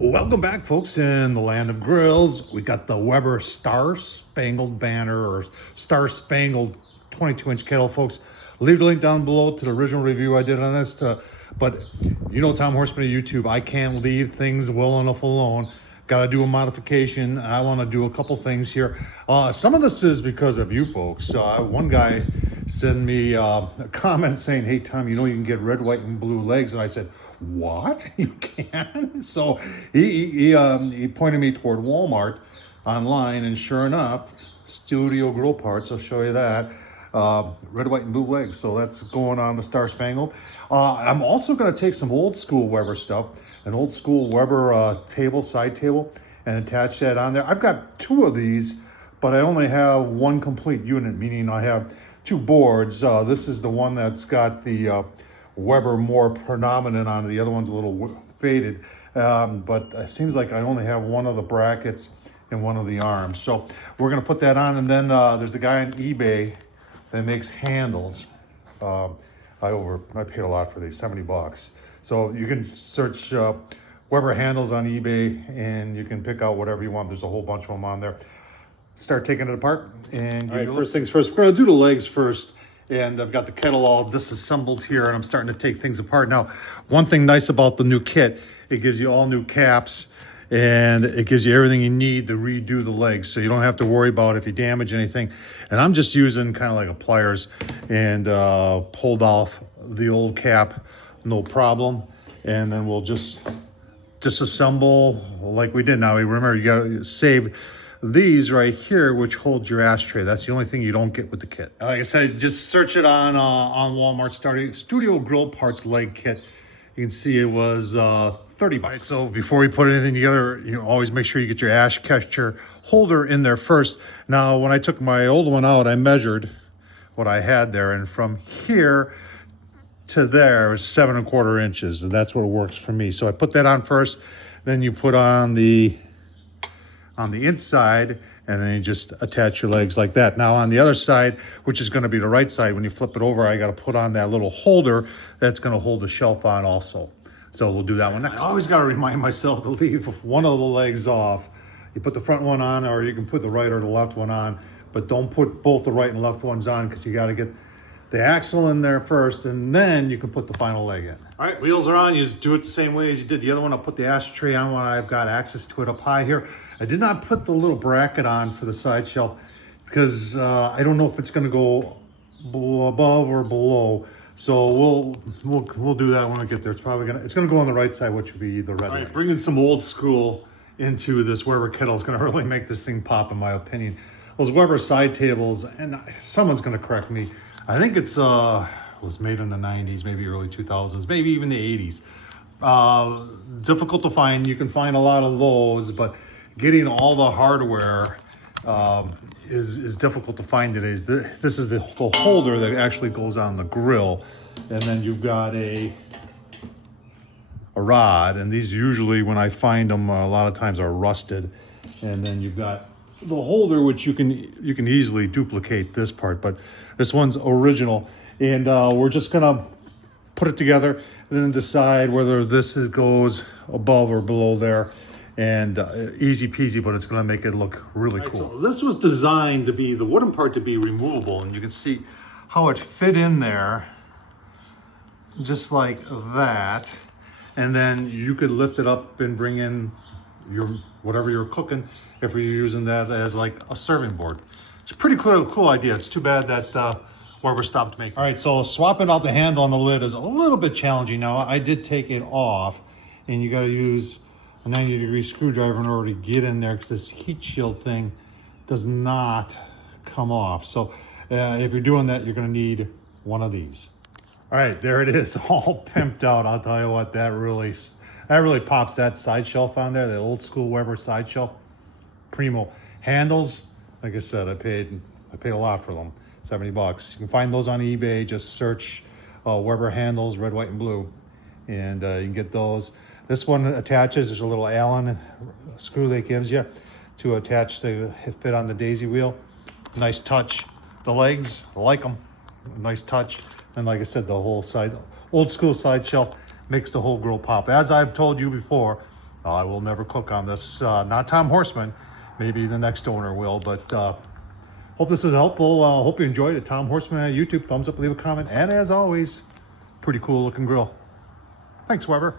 Welcome back, folks, in the land of grills. We got the Weber Star Spangled banner, or Star Spangled 22-inch kettle, folks. Leave the link down below to the original review I did on this. But you know, Tom Horsman of YouTube, I can't leave things well enough alone. Got to do a modification. I want to do a couple things here. Some of this is because of you folks. One guy sent me a comment saying, "Hey Tom, you know you can get red, white, and blue legs," and I said, "What? You can?" So he pointed me toward Walmart online, and sure enough, Studio Grill Parts. I'll show you that. Red, white, and blue legs. So that's going on the Star Spangled. I'm also going to take some old school Weber stuff, an old school Weber side table, and attach that on there. I've got two of these, but I only have one complete unit, meaning I have two boards. This is the one that's got the Weber more predominant on it. The other one's a little faded, but it seems like I only have one of the brackets and one of the arms. So we're going to put that on, and then there's a guy on eBay that makes handles. I paid a lot for these, 70 bucks. So you can search Weber handles on eBay and you can pick out whatever you want. There's a whole bunch of them on there. Start taking it apart. And all right, first things first, we're gonna do the legs first. And I've got the kettle all disassembled here, and I'm starting to take things apart. Now, one thing nice about the new kit, it gives you all new caps, and it gives you everything you need to redo the legs, so you don't have to worry about if you damage anything. And I'm just using kind of like a pliers and pulled off the old cap, no problem. And then we'll just disassemble like we did. Now, remember, you gotta save these right here, which holds your ashtray. That's the only thing you don't get with the kit. Like I said, just search it on Walmart. Studio Grill Parts leg kit. You can see it was 30 bucks. So before you put anything together, you know, always make sure you get your ash catcher holder in there first. Now, when I took my old one out, I measured what I had there, and from here to there is 7¼ inches, and that's what works for me. So I put that on first, then you put on the inside, and then you just attach your legs like that. Now on the other side, which is gonna be the right side, when you flip it over, I gotta put on that little holder that's gonna hold the shelf on also. So we'll do that one next. I always gotta remind myself to leave one of the legs off. You put the front one on, or you can put the right or the left one on, but don't put both the right and left ones on, because you gotta get the axle in there first, and then you can put the final leg in. All right, wheels are on. You just do it the same way as you did the other one. I'll put the ashtray on when I've got access to it up high here. I did not put the little bracket on for the side shelf because I don't know if it's gonna go above or below. So we'll do that when we get there. It's gonna go on the right side, which would be the red. All right, bringing some old school into this Weber kettle is gonna really make this thing pop, in my opinion. Those Weber side tables, and someone's gonna correct me, I think it's was made in the 90s, maybe early 2000s, maybe even the 80s. Difficult to find. You can find a lot of those, but getting all the hardware is difficult to find today. This is the holder that actually goes on the grill, and then you've got a rod, and these usually, when I find them, a lot of times are rusted. And then you've got the holder, which you can easily duplicate this part, but this one's original. And we're just gonna put it together and then decide whether this goes above or below there. And easy peasy, but it's gonna make it look really cool. So this was designed to be, the wooden part to be removable, and you can see how it fit in there, just like that. And then you could lift it up and bring in your whatever you're cooking, if you're using that as like a serving board. It's a pretty cool idea. It's too bad that Weber stopped making. All right, so swapping out the handle on the lid is a little bit challenging. Now, I did take it off, and you gotta use a 90-degree screwdriver in order to get in there, because this heat shield thing does not come off. So if you're doing that, you're gonna need one of these. All right, there it is, all pimped out. I'll tell you what, that really pops that side shelf on there, the old school Weber side shelf. Primo. Handles, like I said, I paid a lot for them, 70 bucks. You can find those on eBay. Just search Weber handles, red, white, and blue, and you can get those. This one attaches, there's a little Allen screw that gives you to attach the fit on the daisy wheel. Nice touch. The legs, I like them. Nice touch. And like I said, the whole side, old school side shelf makes the whole grill pop. As I've told you before, I will never cook on this. Not Tom Horsman. Maybe the next owner will, but hope this is helpful. Hope you enjoyed it. Tom Horsman on YouTube. Thumbs up, leave a comment. And as always, pretty cool looking grill. Thanks, Weber.